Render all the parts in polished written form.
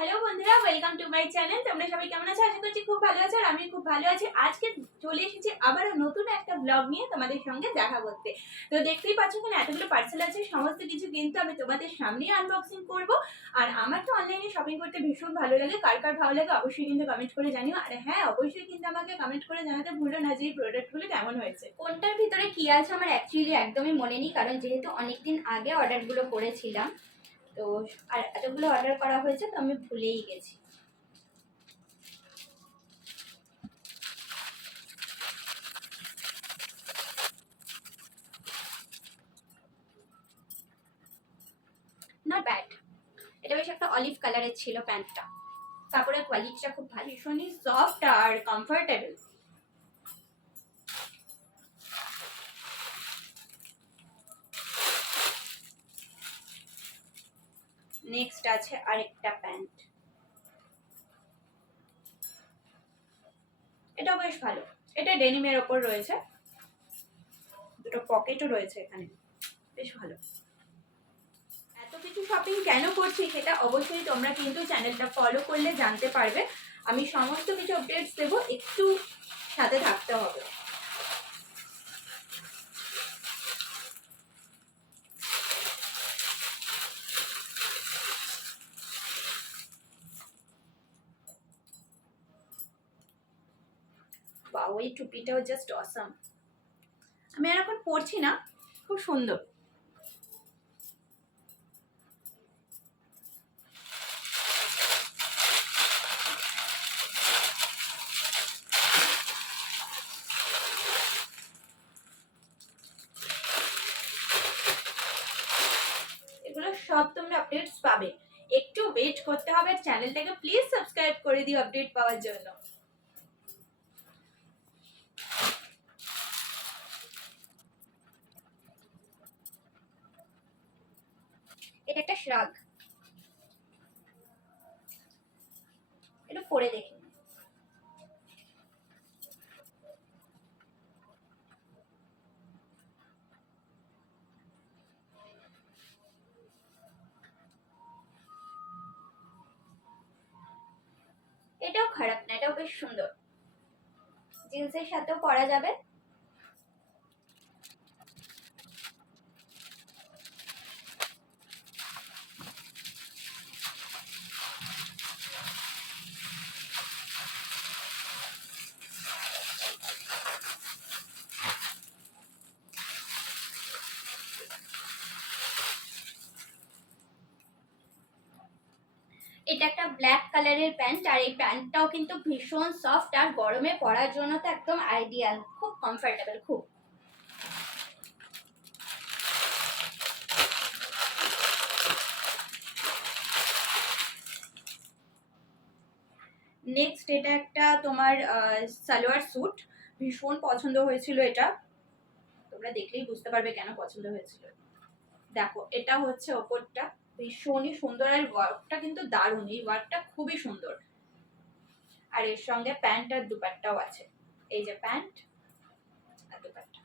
হ্যালো বন্ধুরা, welcome to my channel. তোমরা সবাই কেমন আছো? আশা করছি খুব ভালো আছো আর আমি খুব ভালো আছি। আজকে চলে এসেছি আবারও নতুন একটা ব্লগ নিয়ে তোমাদের সঙ্গে দেখা করতে। তো দেখতেই পাচ্ছ এখানে এতগুলো পার্সেল আছে, সমস্ত কিছু কিন্তু আমি তোমাদের সামনেই আনবক্সিং করব। আর আমার তো অনলাইনে শপিং করতে ভীষণ ভালো লাগে। কার কার ভালো লাগে অবশ্যই কিন্তু কমেন্ট করে জানিও। আর হ্যাঁ, অবশ্যই কিন্তু আমাকে কমেন্ট করে জানাতে ভুলো না যে এই প্রোডাক্টগুলো কেমন হয়েছে। কোনটার ভিতরে কি আছে আমার অ্যাকচুয়ালি একদমই মনে নেই, কারণ যেহেতু অনেকদিন আগে অর্ডারগুলো করেছিলাম। তো আর এতগুলো অর্ডার করা হয়েছে তো আমি ভুলেই গেছি। নট ব্যাড, এটা বেশ একটা অলিভ কালারের ছিল প্যান্টটা। কাপড়ের কোয়ালিটিটা খুব ভালো, ভীষণই সফট আর কমফোর্টেবল। নেক্সট আছে আরেকটা প্যান্ট, এটাও বেশ ভালো। এটা ডেনিমের ওপর রয়েছে, দুটো পকেটও রয়েছে এখানে, বেশ ভালো। এত কিছু শপিং কেন করছি সেটা অবশ্যই তোমরা কিন্তু চ্যানেলটা ফলো করলে জানতে পারবে। আমি সমস্ত কিছু আপডেটস দেবো, একটু সাথে থাকতে হবে। বাহ, ওই টুপিটাও জাস্ট অসাম। আমি আর এখন পরছি না, খুব সুন্দর। এগুলো সব তোমরা আপডেটস পাবে, একটু ওয়েট করতে হবে। চ্যানেলটাকে প্লিজ সাবস্ক্রাইব করে দিও আপডেট পাওয়ার জন্য। এটা একটা শ্রাগ, এটা পরে দেখি। এটাও খারাপ না, এটাও বেশ সুন্দর, জিন্সের সাথেও পরা যাবে। এটা একটা ব্ল্যাক কালারের প্যান্ট, আর এই প্যান্টটাও কিন্তু ভীষণ সফট আর গরমে পরার জন্য তো একদম আইডিয়াল, খুব কমফোর্টেবল খুব। নেক্সট এটা একটা তোমার সালোয়ার স্যুট, ভীষণ পছন্দ হয়েছিল এটা। তোমরা দেখলেই বুঝতে পারবে কেন পছন্দ হয়েছিল। দেখো, এটা হচ্ছে ওপরটা ভীষণই সুন্দর, আর ওয়ার্কটা কিন্তু দারুণ, এই ওয়ার্কটা খুবই সুন্দর। আর এর সঙ্গে প্যান্ট আর দুপাট্টাও আছে, এই যে প্যান্ট আর দুপাট্টা।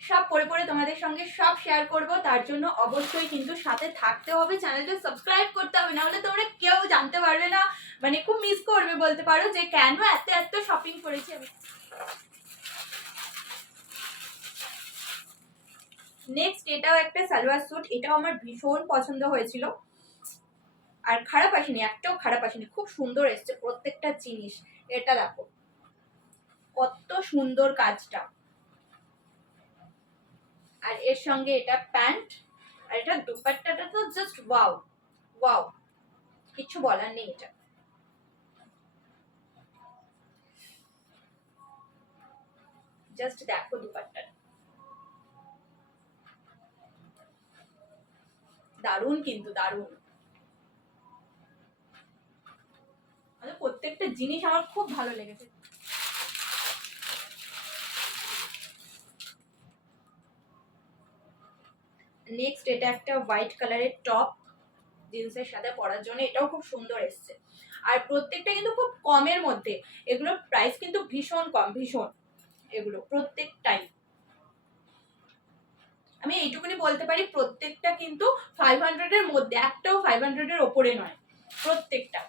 সব পরে পরে তোমাদের সঙ্গে সব শেয়ার করব, তার জন্য অবশ্যই কিন্তু সাথে থাকতে হবে, চ্যানেলটা সাবস্ক্রাইব করতে হবে, না হলে তোমরা কেউ জানতে পারবে না, মানে খুব মিস করবে বলতে পারো যে কেন এত এত শপিং করেছি আমি। নেক্সট এটাও একটা সালোয়ার স্যুট, এটাও আমার ভীষণ পছন্দ হয়েছিল, আর খারাপ আসেনি, একটাও খারাপ আসেনি, খুব সুন্দর এসছে প্রত্যেকটা জিনিস। এটা দেখো কত সুন্দর কাজটা, আর এর সঙ্গে এটা প্যান্ট, আর এটা দুপাট্টাটা তো জাস্ট ওয়াও ওয়াও, কিছু বলার নেই। এটা জাস্ট দেখো দুপাট্টা, দারুণ কিন্তু দারুণ। প্রত্যেকটা জিনিস আমার খুব ভালো লেগেছে। নেক্সট এটা একটা হোয়াইট কালারের টপ, জিন্সের সাথে পরার জন্য, এটাও খুব সুন্দর এসছে। আর প্রত্যেকটা কিন্তু খুব কমের মধ্যে, এগুলোর প্রাইস কিন্তু ভীষণ কম, ভীষণ, এগুলো প্রত্যেকটাই। আমি এইটুকুনি বলতে পারি প্রত্যেকটা কিন্তু 500-এর মধ্যে, একটাও 500-এর ওপরে নয়, প্রত্যেকটা।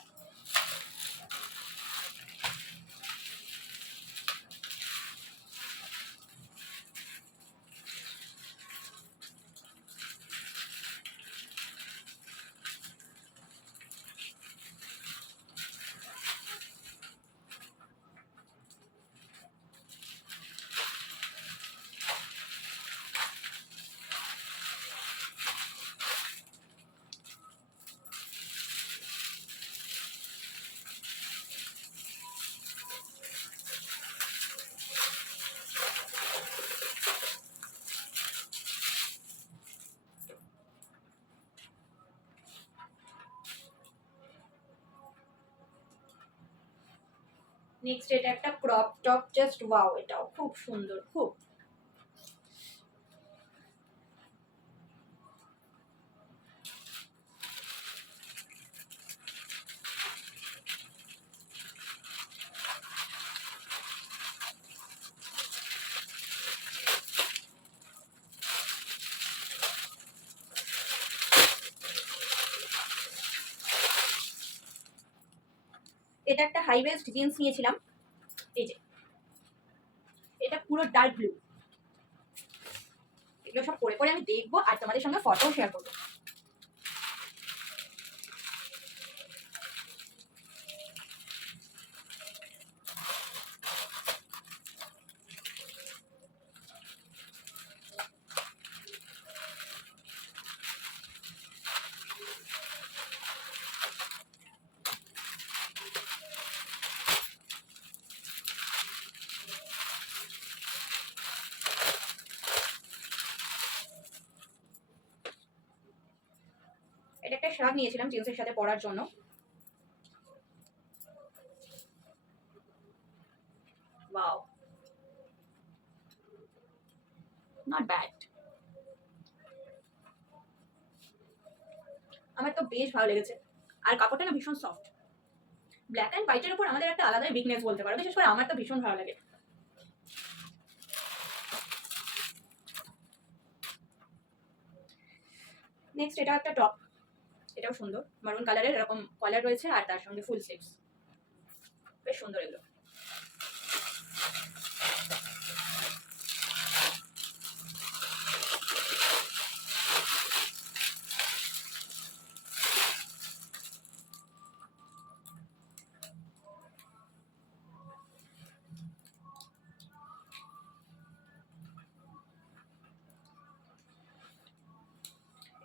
নেক্সট এটা একটা ক্রপ টপ, জাস্ট ওয়াও, এটাও খুব সুন্দর, খুব। এটা একটা হাই ওয়েস্ট জিন্স নিয়েছিলাম, এই যে এটা পুরো ডার্ক ব্লু। এগুলো সব পরে পরে আমি দেখবো আর তোমাদের সঙ্গে ফটো শেয়ার করবো। এটা একটা শার্ট নিয়েছিলাম জিন্সের সাথে পরার জন্য, ওয়াও, নট ব্যাড। আমার তো বেশ ভালো লেগেছে, আর কাপড়টা না ভীষণ সফট। ব্ল্যাক অ্যান্ড হোয়াইটের উপর আমাদের একটা আলাদাই উইকনেস বলতে পারো, বিশেষ করে আমার তো ভীষণ ভালো লাগে। নেক্সট এটা একটা টপ, এটাও সুন্দর, মারুন কালারের, এরকম কলার রয়েছে আর তার সঙ্গে ফুল স্লিভস, বেশ সুন্দর এগুলো।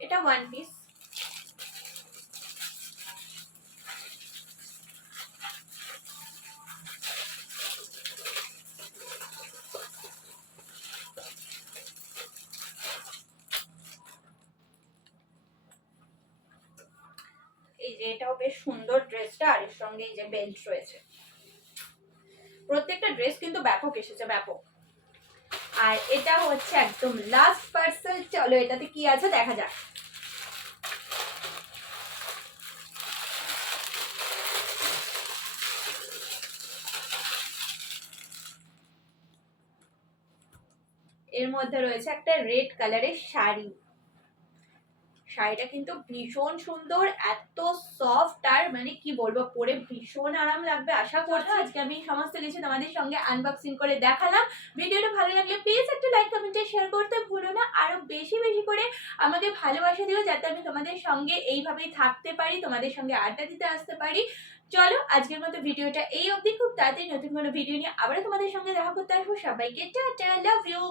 এটা ওয়ান পিস, এই যে এটাও বেশ সুন্দর ড্রেসটা, আর এর সঙ্গে এই যে বেল্ট রয়েছে। প্রত্যেকটা ড্রেস কিন্তু ব্যাপক এসেছে, ব্যাপক। আর এটা হচ্ছে একদম লাস্ট পার্সেল, চলো এটাতে কি আছে দেখা যাক। এর মধ্যে রয়েছে একটা রেড কালারের শাড়ি। শাড়িটা কিন্তু ভীষণ সুন্দর, এত সফট, আর মানে কি বলবো, পরে ভীষণ আরাম লাগবে আশা করছি। আজকে আমি সমস্ত কিছু তোমাদের সঙ্গে আনবক্সিং করে দেখালাম। ভিডিওটা ভালো লাগলে প্লিজ একটা লাইক কমেন্টে শেয়ার করতে ভুলো না, আরো বেশি বেশি করে আমাকে ভালোবাসা দিও, যাতে আমি তোমাদের সঙ্গে এইভাবেই থাকতে পারি, তোমাদের সঙ্গে আড্ডা দিতে আসতে পারি। চলো আজকের মতো ভিডিওটা এই অবধি, খুব তাড়াতাড়ি নতুন কোনো ভিডিও নিয়ে আবারও তোমাদের সঙ্গে দেখা করতে আসবো। সবাইকে টাটা, লাভ ইউ।